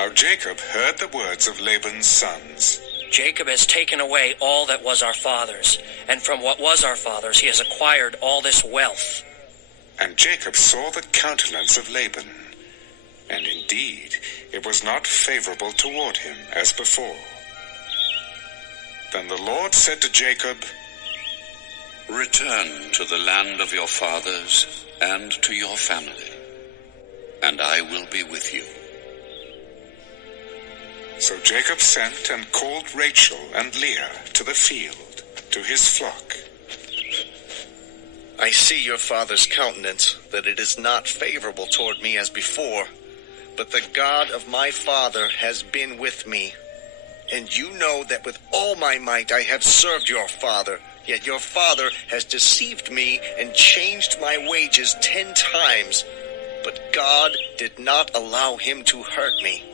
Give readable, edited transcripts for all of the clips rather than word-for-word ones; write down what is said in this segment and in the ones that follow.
Now Jacob heard the words of Laban's sons. Jacob has taken away all that was our father's, and from what was our father's he has acquired all this wealth. And Jacob saw the countenance of Laban, and indeed it was not favorable toward him as before. Then the Lord said to Jacob, "Return to the land of your fathers and to your family, and I will be with you." So Jacob sent and called Rachel and Leah to the field, to his flock. "I see your father's countenance, that it is not favorable toward me as before, but the God of my father has been with me. And you know that with all my might I have served your father, yet your father has deceived me and changed my wages 10 times. But God did not allow him to hurt me.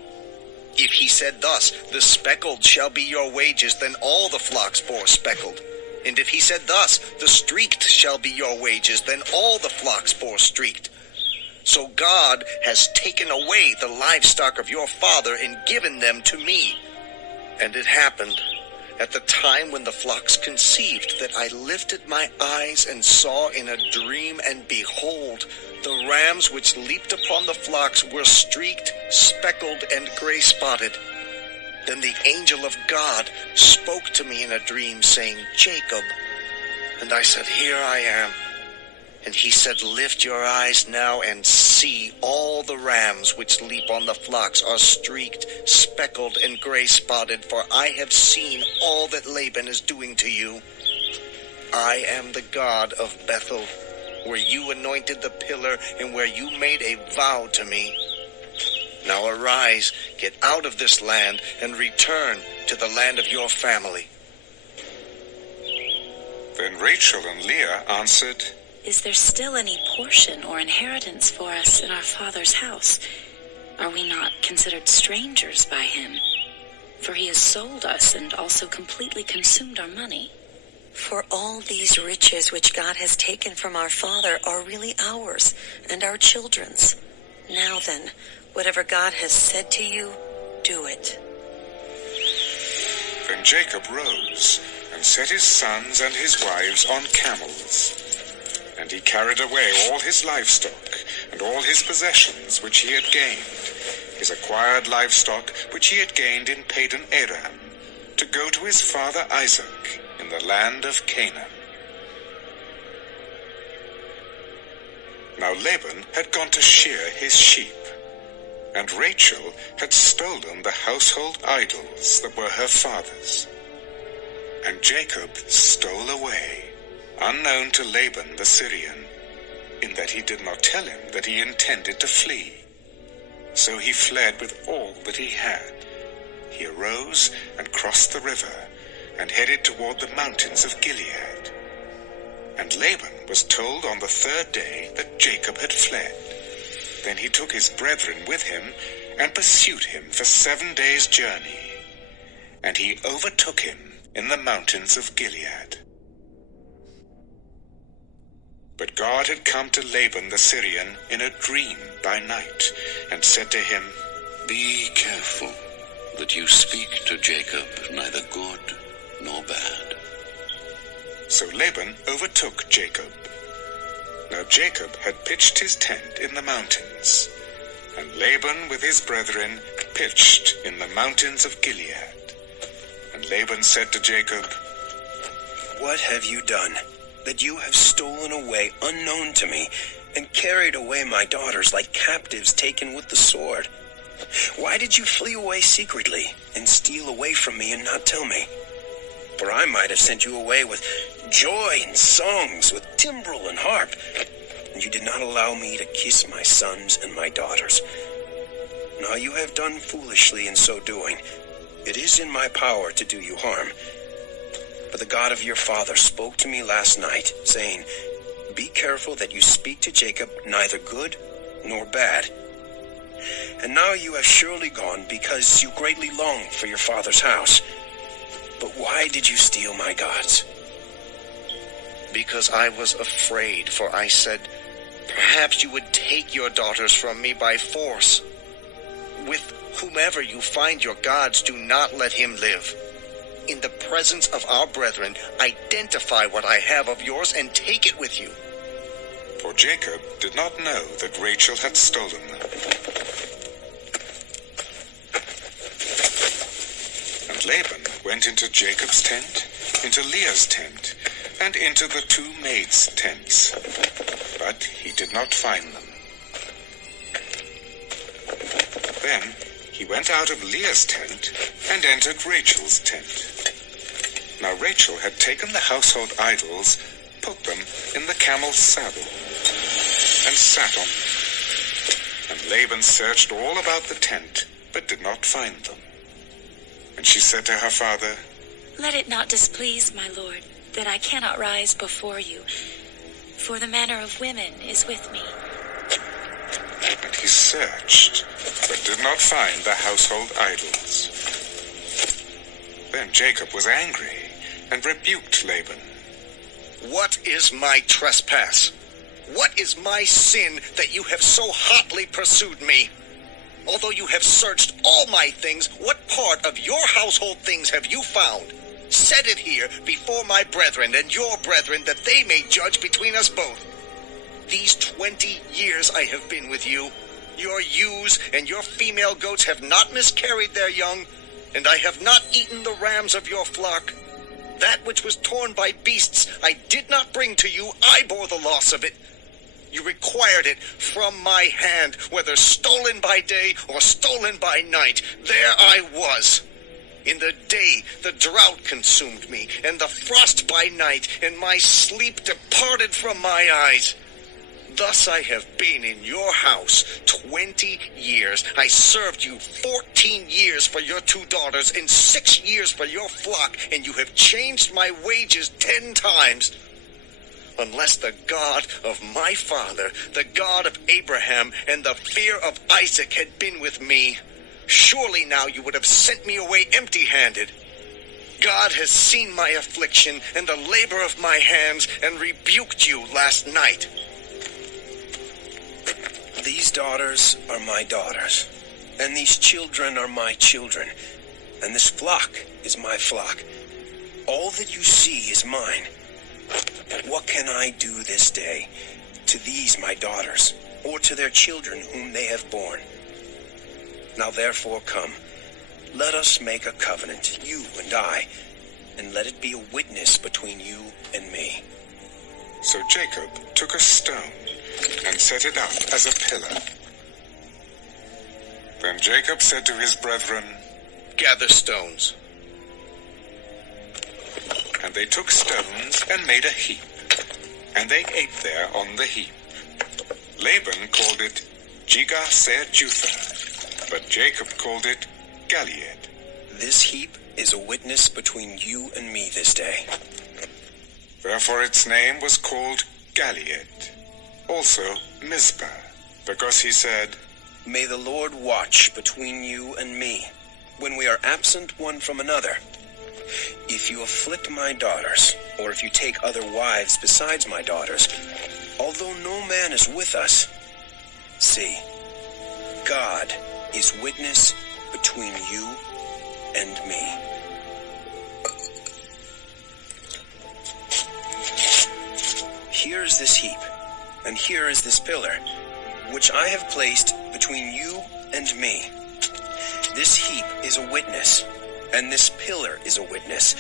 If he said thus, 'The speckled shall be your wages,' then all the flocks bore speckled. And if he said thus, 'The streaked shall be your wages,' then all the flocks bore streaked. So God has taken away the livestock of your father and given them to me. And it happened at the time when the flocks conceived that I lifted my eyes and saw in a dream, and behold, the rams which leaped upon the flocks were streaked, speckled, and gray-spotted. Then the angel of God spoke to me in a dream, saying, 'Jacob.' And I said, 'Here I am.' And he said, 'Lift your eyes now and see, all the rams which leap on the flocks are streaked, speckled, and gray-spotted, for I have seen all that Laban is doing to you. I am the God of Bethel, where you anointed the pillar and where you made a vow to me. Now arise, get out of this land, and return to the land of your family.'" Then Rachel and Leah answered, "Is there still any portion or inheritance for us in our father's house? Are we not considered strangers by him? For he has sold us and also completely consumed our money." "For all these riches which God has taken from our father are really ours and our children's. Now then, whatever God has said to you, do it." Then Jacob rose and set his sons and his wives on camels. And he carried away all his livestock and all his possessions which he had gained, his acquired livestock which he had gained in Padan Aram, to go to his father Isaac in the land of Canaan. Now Laban had gone to shear his sheep, and Rachel had stolen the household idols that were her father's. And Jacob stole away, unknown to Laban the Syrian, in that he did not tell him that he intended to flee. So he fled with all that he had. He arose and crossed the river, and headed toward the mountains of Gilead. And Laban was told on the 3rd day that Jacob had fled. Then he took his brethren with him, and pursued him for 7 days' journey. And he overtook him in the mountains of Gilead. But God had come to Laban the Syrian in a dream by night, and said to him, "Be careful that you speak to Jacob neither good nor bad." So Laban overtook Jacob. Now Jacob had pitched his tent in the mountains, and Laban with his brethren pitched in the mountains of Gilead. And Laban said to Jacob, "What have you done, that you have stolen away unknown to me, and carried away my daughters like captives taken with the sword? Why did you flee away secretly, and steal away from me and not tell me? For I might have sent you away with joy and songs, with timbrel and harp, and you did not allow me to kiss my sons and my daughters. Now you have done foolishly in so doing. It is in my power to do you harm. But the God of your father spoke to me last night, saying, 'Be careful that you speak to Jacob neither good nor bad.' And now you have surely gone because you greatly long for your father's house. But why did you steal my gods?" "Because I was afraid, for I said, 'Perhaps you would take your daughters from me by force.' with whomever you find your gods, do not let him live. In the presence of our brethren, identify what I have of yours and take it with you." For Jacob did not know that Rachel had stolen them. And Laban went into Jacob's tent, into Leah's tent, and into the two maids' tents, but he did not find them. Then he went out of Leah's tent and entered Rachel's tent. Now Rachel had taken the household idols, put them in the camel's saddle, and sat on them. And Laban searched all about the tent, but did not find them. And she said to her father, "Let it not displease my lord, that I cannot rise before you, for the manner of women is with me." And he searched, but did not find the household idols. Then Jacob was angry and rebuked Laban. "What is my trespass? What is my sin that you have so hotly pursued me? Although you have searched all my things, what part of your household things have you found? Set it here before my brethren and your brethren, that they may judge between us both. These 20 years I have been with you. Your ewes and your female goats have not miscarried their young, and I have not eaten the rams of your flock. That which was torn by beasts I did not bring to you, I bore the loss of it. You required it from my hand, whether stolen by day or stolen by night. There I was. In the day the drought consumed me, and the frost by night, and my sleep departed from my eyes. Thus I have been in your house 20 years. I served you 14 years for your 2 daughters, and 6 years for your flock, and you have changed my wages 10 times. Unless the God of my father, the God of Abraham, and the fear of Isaac had been with me, surely now you would have sent me away empty-handed. God has seen my affliction and the labor of my hands, and rebuked you last night." These daughters are my daughters, and these children are my children, and this flock is my flock. All that you see is mine. What can I do this day to these my daughters, or to their children whom they have borne? Now therefore come, let us make a covenant, you and I, and let it be a witness between you and me." So Jacob took a stone and set it up as a pillar. Then Jacob said to his brethren, "Gather stones." And they took stones and made a heap, and they ate there on the heap. Laban called it Jegar-sahar-jutha, but Jacob called it Galeed. This heap is a witness between you and me this day. Therefore its name was called Galeed, also Mizpah, because he said, May the Lord watch between you and me, when we are absent one from another. If you afflict my daughters, or if you take other wives besides my daughters, although no man is with us, see, God is witness between you and me. Here is this heap, and here is this pillar, which I have placed between you and me. This heap is a witness, and this pillar is a witness,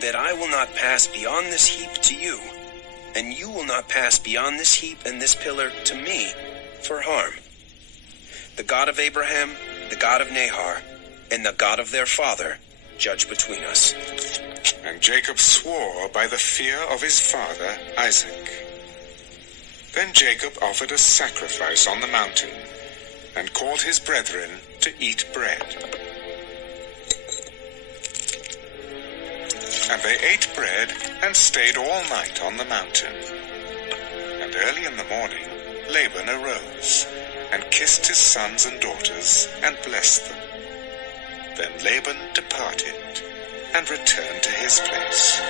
that I will not pass beyond this heap to you, and you will not pass beyond this heap and this pillar to me for harm. The God of Abraham, the God of Nahor, and the God of their father judge between us. And Jacob swore by the fear of his father Isaac. Then Jacob offered a sacrifice on the mountain, and called his brethren to eat bread. And they ate bread and stayed all night on the mountain. And early in the morning Laban arose, and kissed his sons and daughters, and blessed them. Then Laban departed, and returned to his place.